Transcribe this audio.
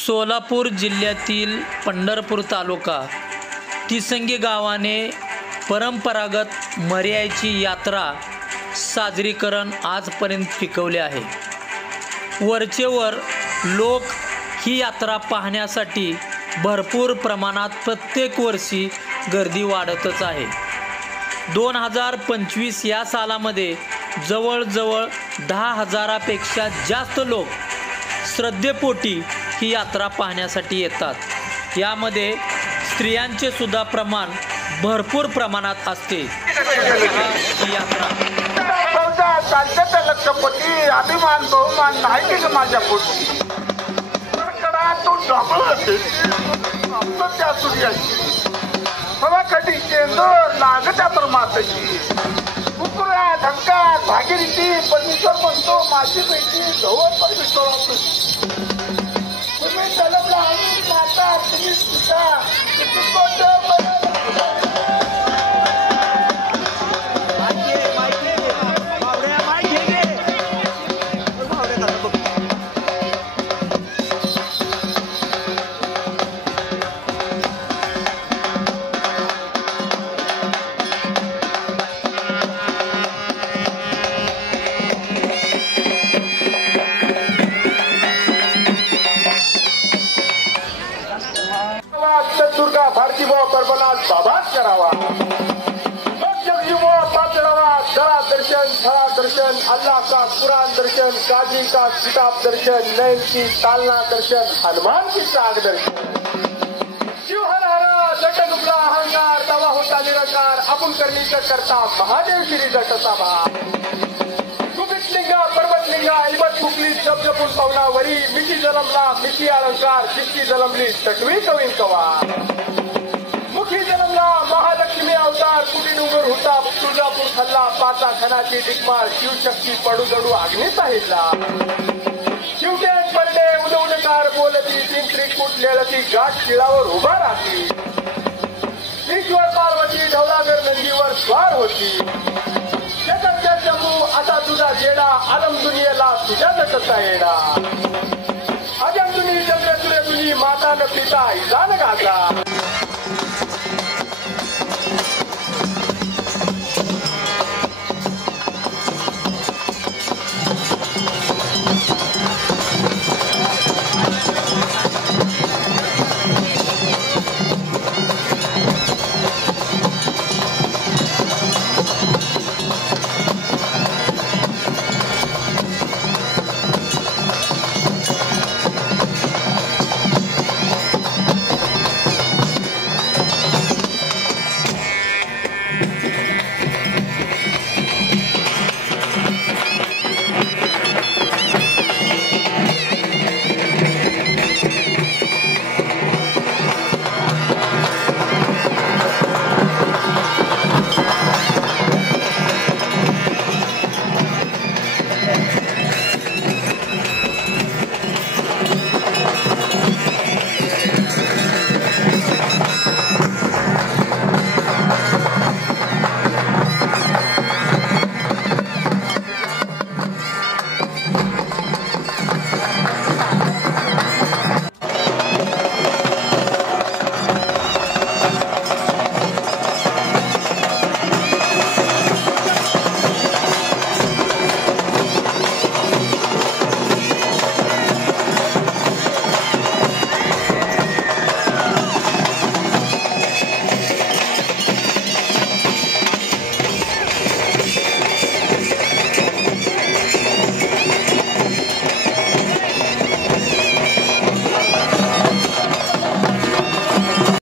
सोलापूर जिल्ह्यातील पंढरपूर तालुका तिसंगी गावाने परंपरागत मर्याची यात्रा साजरीकरण आजपर्यंत पिकवले आहे। वरचेवर लोक ही यात्रा पाहण्यासाठी भरपूर प्रमाणात प्रत्येक वर्षी गर्दी वाढतच आहे। 2025 या सालामध्ये जवळजवळ 10,000पेक्षा जास्त लोक श्रद्धेपोटी ही यात्रा पाहण्यासाठी येतात। यामध्ये स्त्रियांचे सुद्धा प्रमाण भरपूर प्रमाणात असते। ही यात्रा लक्षपती अभिमान बहुमान नाही की माझ्या पोटी तो ढाबळते त्या सूर्याची हवा कधी केंदर लागत्या तर माताची कुकुरा धंकार भागीरथी परमेश्वर म्हणतो माझी पैकी जवळ परमेश्वर तुम्ही तलबला माता तुम्ही सुद्धा दुर्गा भारती भाव करबनाथ बाबाच करावा जरा दर्शन धरा दर्शन अल्लाह का कुरान दर्शन काजी का किताब दर्शन नैन की तालना दर्शन हनुमान की साग दर्शन शिव हर हर जटन उगला अहंकार तवा होता निरंकार आपण करणीचं करता महादेव श्री जटता भा लिंगा पर्वतलिंगा इबत फुकली जप जपून पावना वरी मिठी जलमला मिठी अलंकार शिष्टी जलमली टटवी कवीन कवा मुखी जलमला महालक्ष्मी अवतार कुटी डोंगर होता तुळजापूर खल्ला पाचा खनाची दिग्माळ शिवशक्ती पडू जडू अग्नी साहितला शिवटे पडले उदवडकार बोलती तीन त्रिकूट लेळती गाठ शिळावर उभा राहती ईश्वर पार्वती ढवळागर नंदीवर स्वार होती आता तुझा जेडा आलम दुनियेला तुझ्या जटता येडा अजम दुनी चंद्र तुरे तुझी माता न पिता इजान गाजा